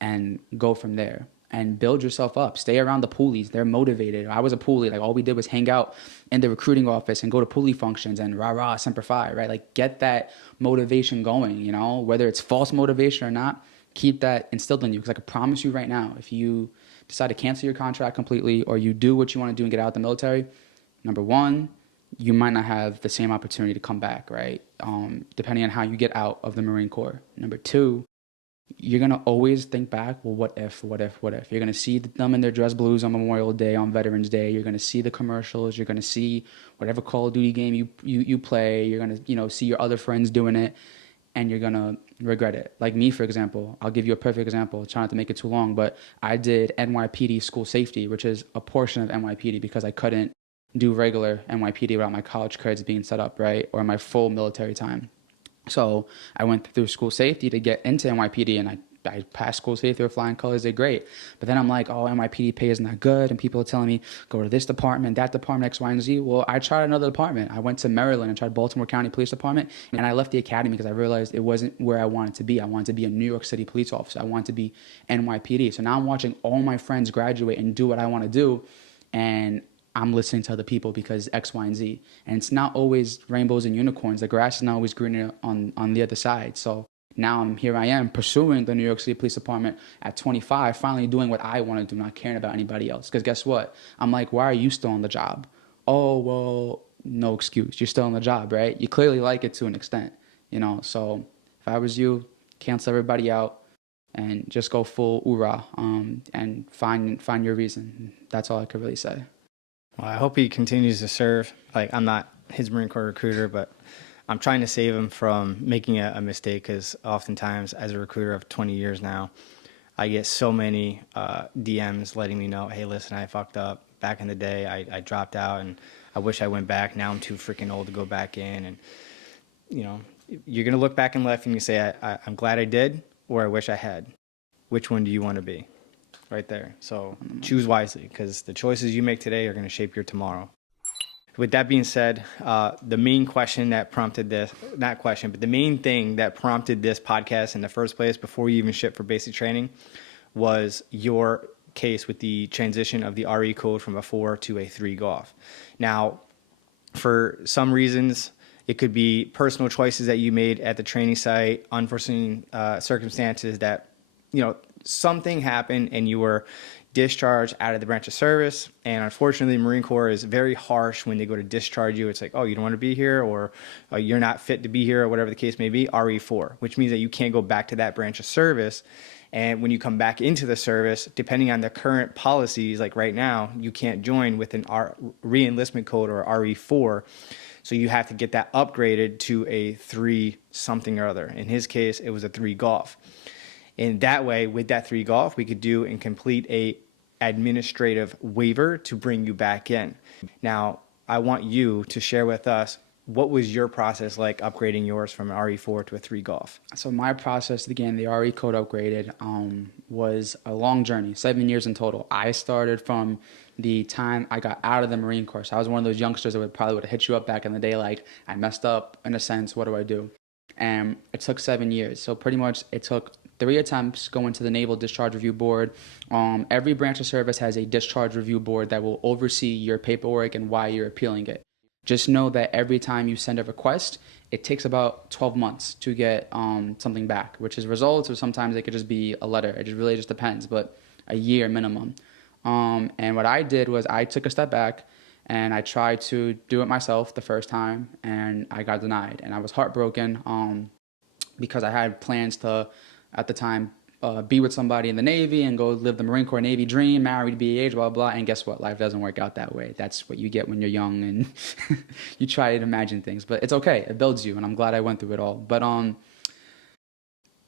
And go from there and build yourself up. Stay around the poolies. They're motivated. I was a poolie. Like, all we did was hang out in the recruiting office and go to poolie functions and rah, Semper Fi, right? Like, get that motivation going, you know, whether it's false motivation or not, keep that instilled in you. Because I can promise you right now, if you decide to cancel your contract completely or you do what you want to do and get out of the military, number one, you might not have the same opportunity to come back, right? Depending on how you get out of the Marine Corps. Number two, you're going to always think back, well, what if? You're going to see them in their dress blues on Memorial Day, on Veterans Day. You're going to see the commercials. You're going to see whatever Call of Duty game you play. You're going to, you know, see your other friends doing it, and you're going to regret it. Like me, for example, I'll give you a perfect example. Try not to make it too long, but I did NYPD school safety, which is a portion of NYPD, because I couldn't do regular NYPD without my college credits being set up, right, or my full military time. So I went through school safety to get into NYPD, and I passed school safety with flying colors. Did great. But then I'm like, oh, NYPD pay isn't that good. And people are telling me, go to this department, that department, X, Y, and Z. Well, I tried another department. I went to Maryland and tried Baltimore County Police Department. And I left the academy because I realized it wasn't where I wanted to be. I wanted to be a New York City police officer. I wanted to be NYPD. So now I'm watching all my friends graduate and do what I want to do. And I'm listening to other people because X, Y, and Z. And it's not always rainbows and unicorns. The grass is not always greener on the other side. So now I am pursuing the New York City Police Department at 25, finally doing what I want to do, not caring about anybody else. Because guess what? I'm like, why are you still on the job? Oh, well, no excuse. You're still on the job, right? You clearly like it to an extent, you know. So if I was you, cancel everybody out and just go full hoorah, and find your reason. That's all I could really say. Well, I hope he continues to serve. Like, I'm not his Marine Corps recruiter, but I'm trying to save him from making a mistake, because oftentimes, as a recruiter of 20 years now, I get so many DMs letting me know, hey, listen, I fucked up. Back in the day, I dropped out, and I wish I went back. Now I'm too freaking old to go back in. And, you know, you're going to look back in life and you say, I'm glad I did, or I wish I had. Which one do you want to be? Right there. So choose wisely, because the choices you make today are going to shape your tomorrow. With that being said, the main question that prompted this, not question, but the main thing that prompted this podcast in the first place before you even shipped for basic training was your case with the transition of the RE code from a 4 to a 3 golf. Now, for some reasons, it could be personal choices that you made at the training site, unforeseen circumstances that, you know, something happened and you were discharged out of the branch of service. And unfortunately, the Marine Corps is very harsh when they go to discharge you. It's like, oh, you don't want to be here, or you're not fit to be here, or whatever the case may be, RE4, which means that you can't go back to that branch of service. And when you come back into the service, depending on the current policies, like right now, you can't join with an Re-Enlistment code or RE4. So you have to get that upgraded to a 3 something or other. In his case, it was a 3 golf. And that way, with that 3 golf, we could do and complete a administrative waiver to bring you back in. Now, I want you to share with us, what was your process like upgrading yours from an RE4 to a 3 golf? So my process to get the RE code upgraded was a long journey, 7 years in total. I started from the time I got out of the Marine Corps. So I was one of those youngsters that would have hit you up back in the day, like, I messed up in a sense, what do I do? And it took 7 years. So pretty much it took 3 attempts going to the Naval Discharge Review Board. Every branch of service has a discharge review board that will oversee your paperwork and why you're appealing it. Just know that every time you send a request, it takes about 12 months to get something back, which is results, or sometimes it could just be a letter. It really just depends, but a year minimum. And what I did was I took a step back and I tried to do it myself the first time, and I got denied. And I was heartbroken because I had plans to, at the time, be with somebody in the Navy and go live the Marine Corps Navy dream, married, be age, blah, blah. And guess what? Life doesn't work out that way. That's what you get when you're young and you try to imagine things. But it's okay. It builds you. And I'm glad I went through it all. But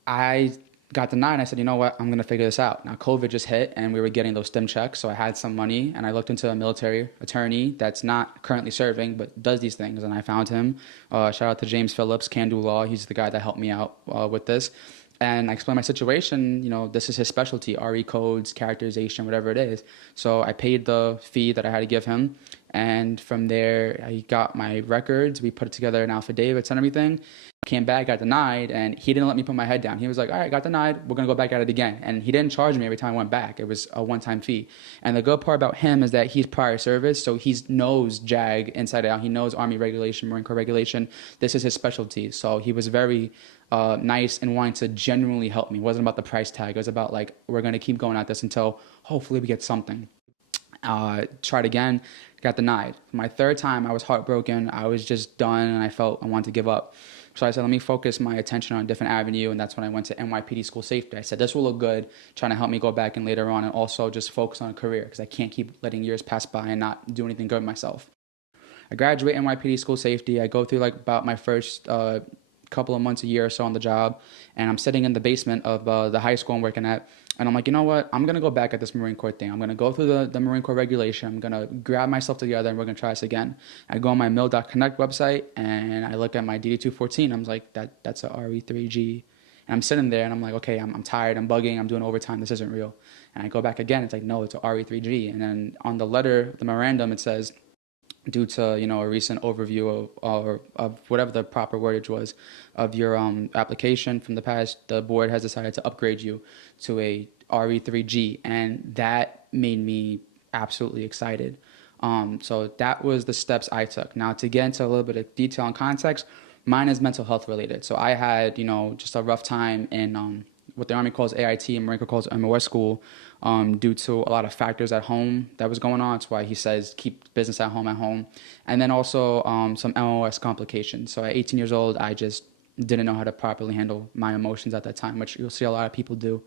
I got denied. And I said, you know what? I'm going to figure this out. Now, COVID just hit and we were getting those STEM checks. So I had some money and I looked into a military attorney that's not currently serving, but does these things. And I found him. Shout out to James Phillips, Can Do Law. He's the guy that helped me out with this. And I explained my situation, this is his specialty, RE codes, characterization, whatever it is. So I paid the fee that I had to give him. And from there, I got my records. We put it together in affidavits and everything. Came back, got denied, and he didn't let me put my head down. He was like, all right, got denied. We're going to go back at it again. And he didn't charge me every time I went back. It was a one-time fee. And the good part about him is that he's prior service, so he knows JAG inside out. He knows Army regulation, Marine Corps regulation. This is his specialty. So he was very nice and wanting to genuinely help me. It wasn't about the price tag. It was about, like, we're going to keep going at this until hopefully we get something. Tried again, got denied. My third time, I was heartbroken. I was just done, and I felt I wanted to give up. So I said, let me focus my attention on a different avenue, and that's when I went to NYPD School Safety. I said, this will look good, trying to help me go back in later on and also just focus on a career because I can't keep letting years pass by and not do anything good myself. I graduate NYPD School Safety. I go through like about my first couple of months, a year or so on the job, and I'm sitting in the basement of the high school I'm working at, and I'm like, you know what? I'm going to go back at this Marine Corps thing. I'm going to go through the Marine Corps regulation. I'm going to grab myself together, and we're going to try this again. I go on my mil.connect website, and I look at my DD214. I'm like, that's a RE3G. And I'm sitting there, and I'm like, okay, I'm tired. I'm bugging. I'm doing overtime. This isn't real. And I go back again. It's like, no, it's a RE3G. And then on the letter, the memorandum, it says, due to a recent overview of whatever the proper wordage was of your application from the past, the board has decided to upgrade you to a RE3G, and that made me absolutely excited. So that was the steps I took. Now, to get into a little bit of detail and context, mine is mental health related. So I had just a rough time in what the Army calls AIT and Marine Corps calls MOS school, due to a lot of factors at home that was going on. That's why he says keep business at home. And then also some MOS complications. So at 18 years old, I just didn't know how to properly handle my emotions at that time, which you'll see a lot of people do.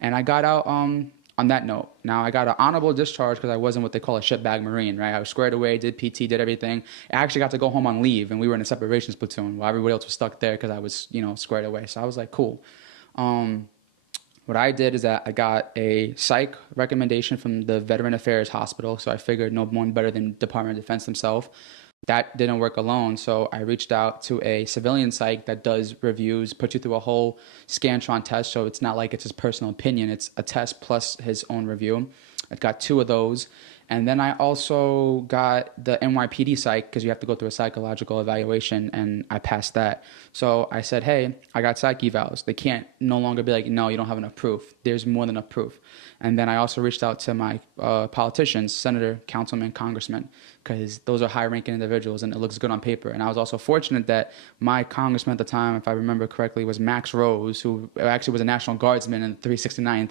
And I got out on that note. Now, I got an honorable discharge because I wasn't what they call a shitbag Marine, right? I was squared away, did PT, did everything. I actually got to go home on leave, and we were in a separations platoon while everybody else was stuck there because I was, squared away. So I was like, cool. What I did is that I got a psych recommendation from the Veteran Affairs Hospital. So I figured no one better than Department of Defense themselves. That didn't work alone. So I reached out to a civilian psych that does reviews, puts you through a whole Scantron test. So it's not like it's his personal opinion. It's a test plus his own review. I got 2 of those. And then I also got the NYPD psych because you have to go through a psychological evaluation, and I passed that. So I said, hey, I got psych evals. They can't no longer be like, no, you don't have enough proof. There's more than enough proof. And then I also reached out to my politicians, senator, councilman, congressman, because those are high-ranking individuals, and it looks good on paper. And I was also fortunate that my congressman at the time, if I remember correctly, was Max Rose, who actually was a National Guardsman in the 369th.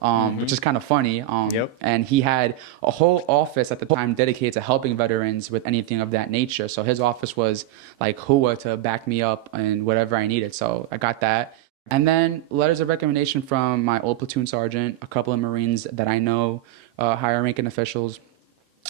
Which is kind of funny. Yep. And he had a whole office at the time dedicated to helping veterans with anything of that nature. So his office was like HUA to back me up and whatever I needed. So I got that. And then letters of recommendation from my old platoon sergeant, a couple of Marines that I know, higher ranking officials,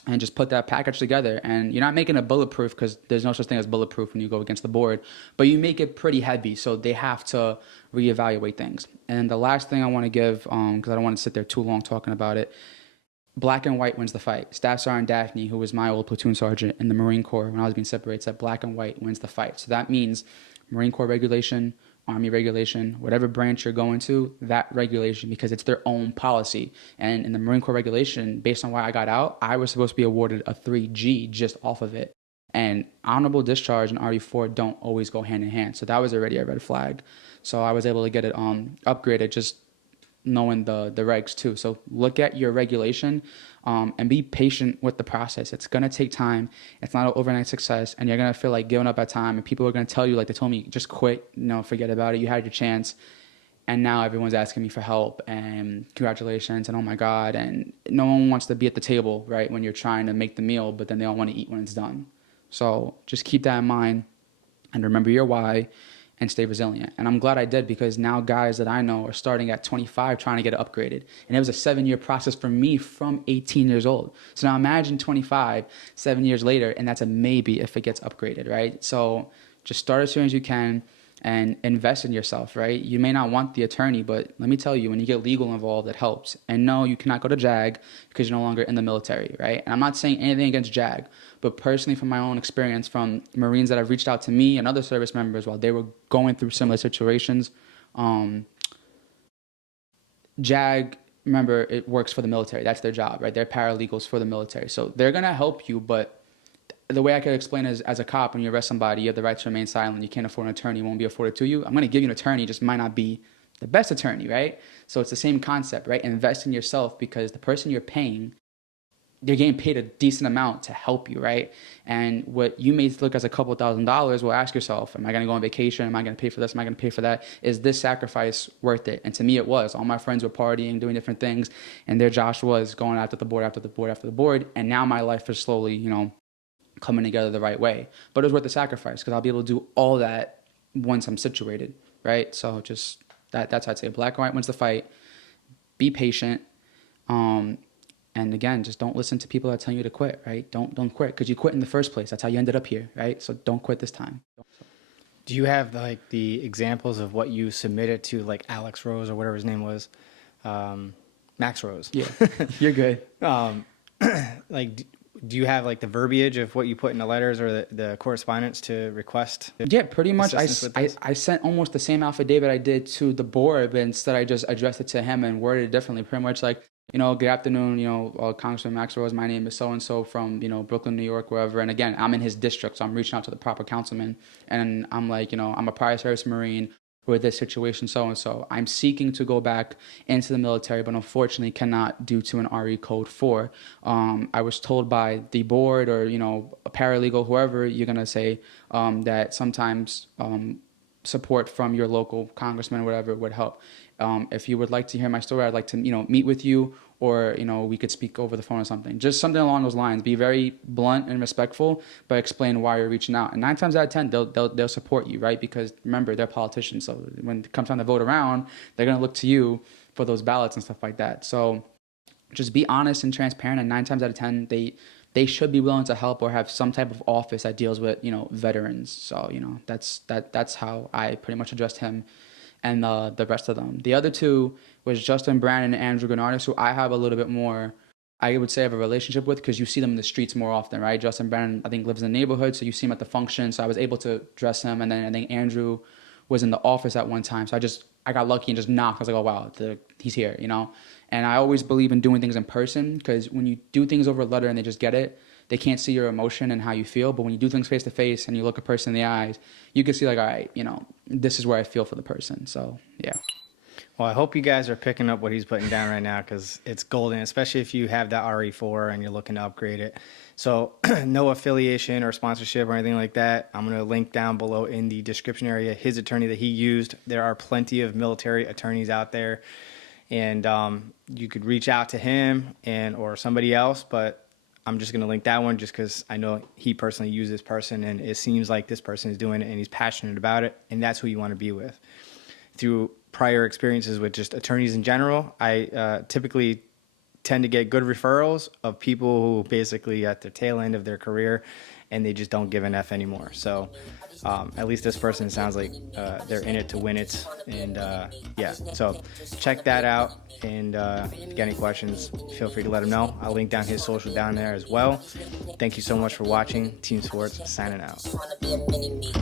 and just put that package together. And you're not making it bulletproof because there's no such thing as bulletproof when you go against the board, but you make it pretty heavy, so they have to reevaluate things. And the last thing I want to give, because I don't want to sit there too long talking about it, black and white wins the fight. Staff Sergeant Daphne, who was my old platoon sergeant in the Marine Corps when I was being separated, said black and white wins the fight. So that means Marine Corps regulation, Army regulation, whatever branch you're going to, that regulation, because it's their own policy. And in the Marine Corps regulation, based on why I got out, I was supposed to be awarded a 3G just off of it. And honorable discharge and RE4 don't always go hand in hand. So that was already a red flag. So I was able to get it upgraded just knowing the regs too. So look at your regulation and be patient with the process. It's going to take time. It's not an overnight success, and you're going to feel like giving up at time, and people are going to tell you, like they told me, just quit, forget about it. You had your chance, and now everyone's asking me for help and congratulations and oh my God, and no one wants to be at the table, right, when you're trying to make the meal, but then they don't want to eat when it's done. So just keep that in mind and remember your why and stay resilient. And I'm glad I did, because now guys that I know are starting at 25 trying to get it upgraded. And it was a 7-year process for me from 18 years old. So now imagine 25, 7 years later, and that's a maybe if it gets upgraded, right? So just start as soon as you can and invest in yourself, right? You may not want the attorney, but let me tell you, when you get legal involved, it helps. And no, you cannot go to JAG because you're no longer in the military, right? And I'm not saying anything against JAG, but personally, from my own experience, from Marines that have reached out to me and other service members while they were going through similar situations, JAG, remember, it works for the military. That's their job, right? They're paralegals for the military. So they're going to help you, but the way I could explain it is, as a cop, when you arrest somebody, you have the right to remain silent. You can't afford an attorney. It won't be afforded to you. I'm going to give you an attorney. Just might not be the best attorney, right? So it's the same concept, right? Invest in yourself, because the person you're paying, you're getting paid a decent amount to help you, right? And what you may look as a couple $1,000s, well, ask yourself, am I going to go on vacation? Am I going to pay for this? Am I going to pay for that? Is this sacrifice worth it? And to me, it was. All my friends were partying, doing different things, and there Josh was going after the board, after the board, after the board. And now my life is slowly, coming together the right way. But it was worth the sacrifice, because I'll be able to do all that once I'm situated, right? So just that's how I'd say. Black and white wins the fight. Be patient. And again, just don't listen to people that tell you to quit, right? Don't quit, because you quit in the first place. That's how you ended up here, right? So don't quit this time. Do you have like the examples of what you submitted to, like Alex Rose or whatever his name was? Max Rose. Yeah, you're good. Like, do you have like the verbiage of what you put in the letters or the correspondence to request? Yeah, pretty much. I sent almost the same affidavit I did to the board, but instead I just addressed it to him and worded it differently. Pretty much like, good afternoon, Congressman Max Rose, my name is so-and-so from, Brooklyn, New York, wherever. And again, I'm in his district, so I'm reaching out to the proper councilman. And I'm like, I'm a prior service Marine with this situation, so-and-so. I'm seeking to go back into the military, but unfortunately cannot due to an RE code 4. I was told by the board or, a paralegal, whoever you're going to say, that sometimes support from your local congressman or whatever would help. If you would like to hear my story, I'd like to, meet with you, or, we could speak over the phone or something. Just something along those lines. Be very blunt and respectful, but explain why you're reaching out. And 9 times out of 10, they'll support you, right? Because remember, they're politicians. So when it comes time to vote around, they're going to look to you for those ballots and stuff like that. So just be honest and transparent. And 9 times out of 10, they should be willing to help or have some type of office that deals with, veterans. So, that's how I pretty much addressed him and the rest of them. The other two was Justin Brandon and Andrew Gennardis, who I have a little bit more, I would say, of a relationship with, because you see them in the streets more often, right? Justin Brandon, I think, lives in the neighborhood, so you see him at the function, so I was able to dress him. And then I think Andrew was in the office at one time, so I got lucky and just knocked. I was like, oh, wow, he's here, And I always believe in doing things in person, because when you do things over a letter and they just get it, they can't see your emotion and how you feel. But when you do things face to face and you look a person in the eyes, you can see like, all right, this is where I feel for the person. So, yeah. Well, I hope you guys are picking up what he's putting down right now, because it's golden, especially if you have that RE4 and you're looking to upgrade it. So no affiliation or sponsorship or anything like that. I'm going to link down below in the description area his attorney that he used. There are plenty of military attorneys out there, and you could reach out to him or somebody else, but I'm just going to link that one just because I know he personally used this person, and it seems like this person is doing it and he's passionate about it, and that's who you want to be with. Through prior experiences with just attorneys in general, I typically tend to get good referrals of people who basically at the tail end of their career and they just don't give an F anymore. So at least this person sounds like they're in it to win it. And yeah, so check that out. And if you got any questions, feel free to let him know. I'll link down his social down there as well. Thank you so much for watching. Team Swartz signing out. Just wanna be a mini me.